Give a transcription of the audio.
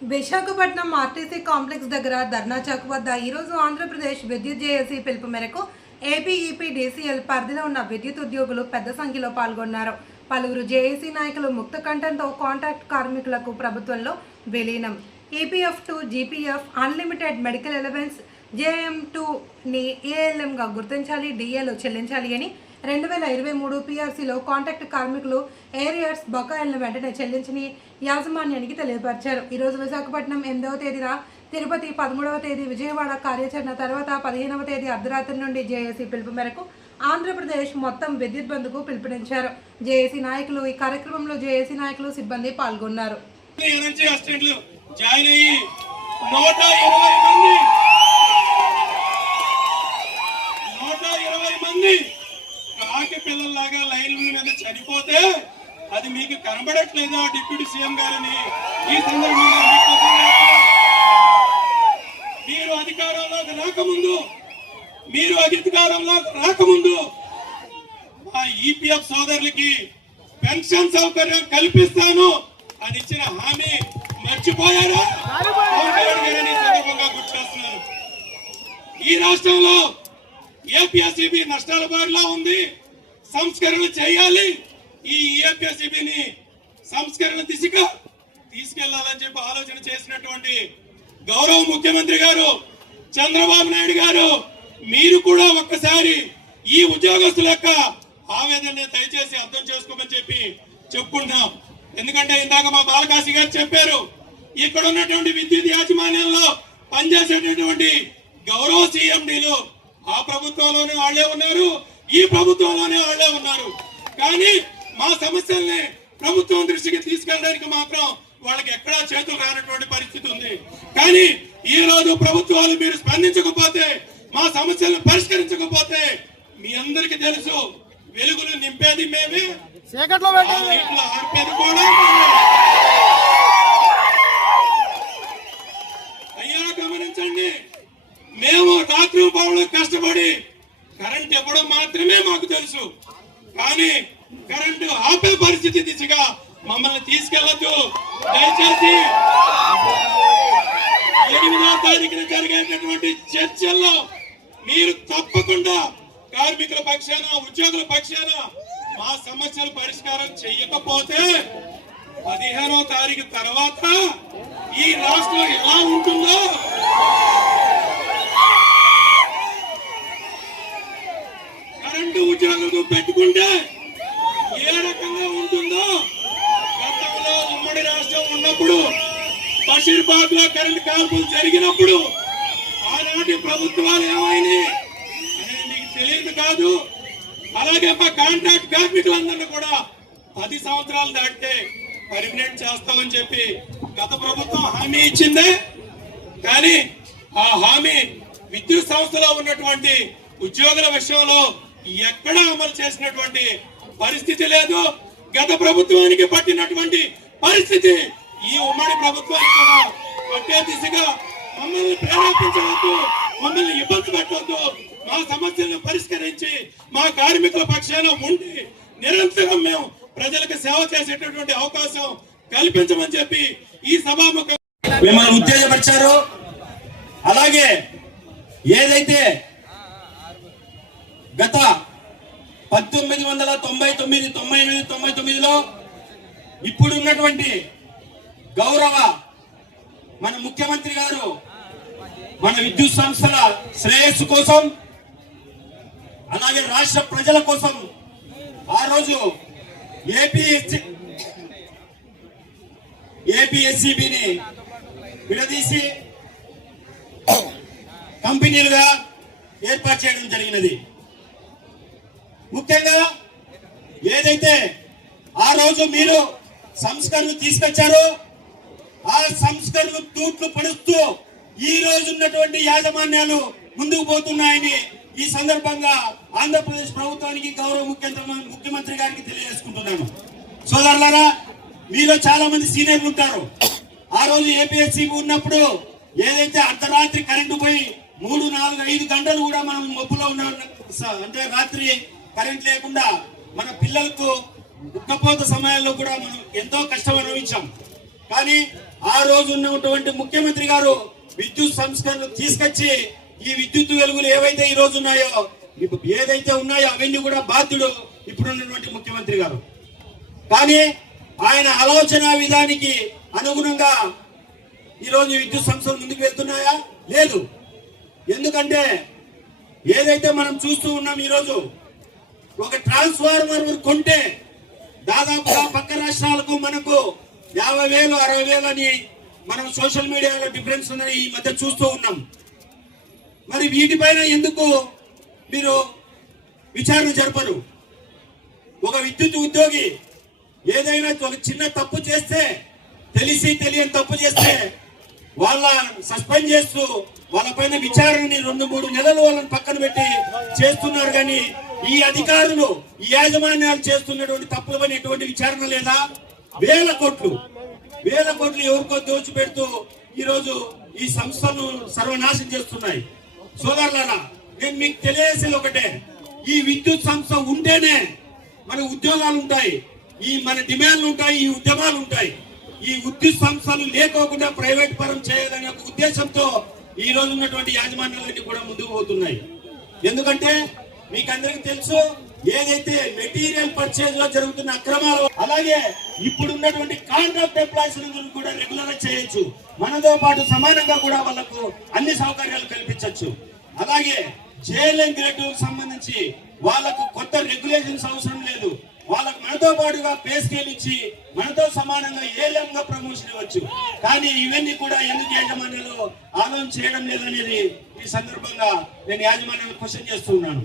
Visakhapatnam RTC complex దగ్గర ధర్నా చౌక్ వద్ద ఈరోజు ఆంధ్రప్రదేశ్ విద్యుత్ జేఏసీ పిలుపు మేరకు ఏపీఈపీ డీసీఎల్ పరిధిలో ఉన్న విద్యుత్ ఉద్యోగులు పెద్ద సంఖ్యలో పాల్గొన్నారు. పలువురు జేఏసీ నాయకులు ముక్త కంఠంతో కాంట్రాక్ట్ కార్మికులకు ప్రభుత్వంలో విలీనం, ఈపీఎఫ్2, జీపీఎఫ్, అన్లిమిటెడ్ మెడికల్ అలవెన్స్, జేఎం2ని ఏఎల్ఎంగా గుర్తించాలి, డిఏలు చెల్లించాలి అని 2023 పీఆర్సీలో కాంట్రాక్ట్ కార్మికులు ఏరియర్స్ బకాయిలను వెంటనే చెల్లించని యాజమాన్యానికి తెలియపరిచారు. ఈరోజు విశాఖపట్నం 8వ తేదీన, తిరుపతి 13వ తేదీ విజయవాడ కార్యాచరణ తర్వాత 15వ తేదీ అర్ధరాత్రి నుండి జేఏసీ పిలుపు మేరకు ఆంధ్రప్రదేశ్ మొత్తం విద్యుత్ బంద్కు పిలుపునిచ్చారు. జేఏసీ నాయకులు ఈ కార్యక్రమంలో జేఏసీ నాయకులు సిబ్బంది పాల్గొన్నారు. కాకి పిల్లల్లాగా లైన్ మీద చనిపోతే అది మీకు కనబడట్లేదా డిప్యూటీ సీఎం గారిని? ఈ సందర్భంగా మీరు అధికారంలోకి రాకముందు ఆ ఈపీఎఫ్ సోదరులకి పెన్షన్ సౌకర్యం కల్పిస్తాను అని ఇచ్చిన హామీ మర్చిపోయారా? సందర్భంగా గుర్తు చేస్తున్నారు. ఈ రాష్ట్రంలో ఏపీఎస్సీబీ నష్టాల బారిలో ఉంది. సంస్కరణ చేయాలి. ఈ ఏపీఎస్సీబీని సంస్కరణ దిశగా తీసుకెళ్లాలని చెప్పి ఆలోచన చేసినటువంటి గౌరవ ముఖ్యమంత్రి గారు చంద్రబాబు నాయుడు గారు, మీరు కూడా ఒక్కసారి ఈ ఉద్యోగస్తుల యొక్క ఆవేదన దయచేసి అర్థం చేసుకోమని చెప్పి చెప్పుకుంటున్నాం. ఎందుకంటే ఇందాక మా బాలకాశి గారు చెప్పారు, ఇక్కడ ఉన్నటువంటి విద్యుత్ యాజమాన్యంలో పనిచేసేటటువంటి గౌరవ సీఎండీలు ఆ ప్రభుత్వంలోనే వాళ్లే ఉన్నారు, ఈ ప్రభుత్వంలోనే వాళ్లే ఉన్నారు. కానీ మా సమస్యల్ని ప్రభుత్వం దృష్టికి తీసుకెళ్ళడానికి మాత్రం వాళ్ళకి ఎక్కడా చేతులు రానటువంటి పరిస్థితి ఉంది. కానీ ఈ రోజు ప్రభుత్వాలు మీరు స్పందించకపోతే, మా సమస్యలను పరిష్కరించకపోతే మీ అందరికి తెలుసు, వెలుగులు నింపేది మేమే, ఆర్పేది కూడా. అయ్యా గమనించండి, మేము రాత్రి పౌరులు కష్టపడి కరెంట్ ఇవ్వడం మాత్రమే మాకు తెలుసు. కానీ కరెంటు ఆపే పరిస్థితి దిశగా మమ్మల్ని తీసుకెళ్లొద్దు. దయచేసి 8వ తారీఖున జరిగేటటువంటి చర్చల్లో మీరు తప్పకుండా కార్మికుల పక్షాన, ఉద్యోగుల పక్షాన మా సమస్యలు పరిష్కారం చెయ్యకపోతే 15వ తారీఖు తర్వాత ఈ రాష్ట్రం ఎలా ఉంటుందో, కరెంటు ఉద్యోగులకు పెట్టుకుంటే ఏ రకంగా ఉంటుందో, గతంలో ఉమ్మడి రాష్ట్రం ఉన్నప్పుడు బషీర్బాద్ లో కరెంటు కాల్పులు జరిగినప్పుడు ఆనాటి ప్రభుత్వాలు ఏమైనాయి అనేది మీకు తెలియదు కాదు. అలాగే మా కాంట్రాక్ట్ కార్మికులందరినీ కూడా 10 సంవత్సరాలు దాటితే పర్మినెంట్ చేస్తామని చెప్పి గత ప్రభుత్వం హామీ ఇచ్చిందే. కానీ ఆ హామీ విద్యుత్ సంస్థలో ఉన్నటువంటి ఉద్యోగుల విషయంలో ఎక్కడా అమలు చేసినటువంటి పరిస్థితి లేదు. గత ప్రభుత్వానికి పట్టినటువంటి పరిస్థితి ఈ ఉమ్మడి ప్రభుత్వానికి కూడా పట్టే దిశగా మమ్మల్ని ప్రేరేపించవద్దు, మమ్మల్ని ఇబ్బంది పెట్టవద్దు. మా సమస్యలను పరిష్కరించి మా కార్మికుల పక్షాన ఉండి నిరంతరం మేము ప్రజలకు సేవ చేసేటటువంటి అవకాశం కల్పించమని చెప్పి ఈ సభాముఖం మిమ్మల్ని ఉత్తేజపరిచారు. అలాగే ఏదైతే గత 1999, 98, 99లో ఇప్పుడు ఉన్నటువంటి గౌరవ మన ముఖ్యమంత్రి గారు మన విద్యుత్ సంస్థల శ్రేయస్సు కోసం, అలాగే రాష్ట్ర ప్రజల కోసం ఆ రోజు ఏపీఎస్సీబీని విడదీసి కంపెనీలుగా ఏర్పాటు చేయడం జరిగినది. ముఖ్యంగా ఏదైతే ఆ రోజు మీరు సంస్కరణలు తీసుకొచ్చారో ఆ సంస్కరణ తూట్లు పడుస్తూ ఈ రోజు ఉన్నటువంటి యాజమాన్యాలు ముందుకు పోతున్నాయని ఈ సందర్భంగా ఆంధ్రప్రదేశ్ ప్రభుత్వానికి, గౌరవ ముఖ్యమంత్రి గారికి తెలియజేసుకుంటున్నాను. సోదరులారా, మీలో చాలా మంది సీనియర్లు ఉంటారు. ఆ రోజు ఏపీఎస్సీబీ ఉన్నప్పుడు ఏదైతే అర్ధరాత్రి కరెంటు పోయి 3, 4, 5 గంటలు కూడా మనం మబ్బులో ఉన్న, అంటే రాత్రి కరెంట్ లేకుండా మన పిల్లలకు ఉక్కపోత సమయాల్లో కూడా మనం ఎంతో కష్టం అనుభవించాం. కానీ ఆ రోజు ఉన్నటువంటి ముఖ్యమంత్రి గారు విద్యుత్ సంస్కరణలు తీసుకొచ్చి ఈ విద్యుత్ వెలుగులు ఏవైతే ఈ రోజు ఉన్నాయో ఏదైతే ఉన్నాయో అవన్నీ కూడా బాధ్యుడు ఇప్పుడున్నటువంటి ముఖ్యమంత్రి గారు. కానీ ఆయన ఆలోచన విధానికి అనుగుణంగా ఈరోజు విద్యుత్ సంస్థలు ముందుకు వెళ్తున్నాయా? లేదు. ఎందుకంటే ఏదైతే మనం చూస్తూ ఉన్నాం, ఈరోజు ఒక ట్రాన్స్ఫార్మర్ కొంటే దాదాపుగా పక్క రాష్ట్రాలకు మనకు 50,000 60,000 అని మనం సోషల్ మీడియాలో డిఫరెన్స్ ఉందని ఈ మధ్య చూస్తూ ఉన్నాం. మరి వీటిపైన ఎందుకు మీరు విచారణ జరపరు? ఒక విద్యుత్ ఉద్యోగి ఏదైనా ఒక చిన్న తప్పు చేస్తే, తెలిసి తెలియని తప్పు చేస్తే వాళ్ళ సస్పెండ్ చేస్తూ వాళ్ళపైన విచారణని 2-3 నెలలు వాళ్ళని పక్కన పెట్టి చేస్తున్నారు. కానీ ఈ అధికారులు, ఈ యాజమాన్యాలు చేస్తున్నటువంటి తప్పులపైన ఎటువంటి విచారణ లేదా? వేల కోట్లు ఎవరికో దోచిపెడుతూ ఈరోజు ఈ సంస్థను సర్వనాశనం చేస్తున్నాయి. సోదరులారా, నేను మీకు తెలియజేసేది ఒకటే, ఈ విద్యుత్ సంస్థ ఉంటేనే మన ఉద్యోగాలు ఉంటాయి, ఈ మన డిమాండ్లు ఉంటాయి, ఈ ఉద్యమాలు ఉంటాయి. ఈ విద్యుత్ సంస్థలు లేకోకుండా ప్రైవేట్ పరం చేయాలనే ఒక ఉద్దేశంతో ఈ రోజు ఉన్నటువంటి యాజమాన్యాలన్నీ కూడా ముందుకు పోతున్నాయి. ఎందుకంటే మీకు అందరికీ తెలుసు, ఏదైతే మెటీరియల్ పర్చేజ్ లో జరుగుతున్న అక్రమాలు, అలాగే ఇప్పుడు ఉన్నటువంటి కాంట్రాక్ట్ ఎంప్లాయీస్ కూడా రెగ్యులర్ చేయొచ్చు. మనతో పాటు సమానంగా కూడా వాళ్ళకు అన్ని సౌకర్యాలు కల్పించవచ్చు. అలాగే జేఎల్ఎం గ్రేడ్ సంబంధించి వాళ్ళకు కొత్త రెగ్యులేషన్స్ అవసరం లేదు. వాళ్ళకు మనతో పాటుగా పే స్కేల్ ఇచ్చి మనతో సమానంగా ఏఎల్ఎంగా ప్రమోషన్ ఇవ్వచ్చు. కానీ ఇవన్నీ కూడా ఎందుకు యాజమాన్యాలు ఆలోచన చేయడం లేదనేది ఈ సందర్భంగా నేను యాజమాన్యాన్ని క్వశ్చన్ చేస్తూ ఉన్నాను.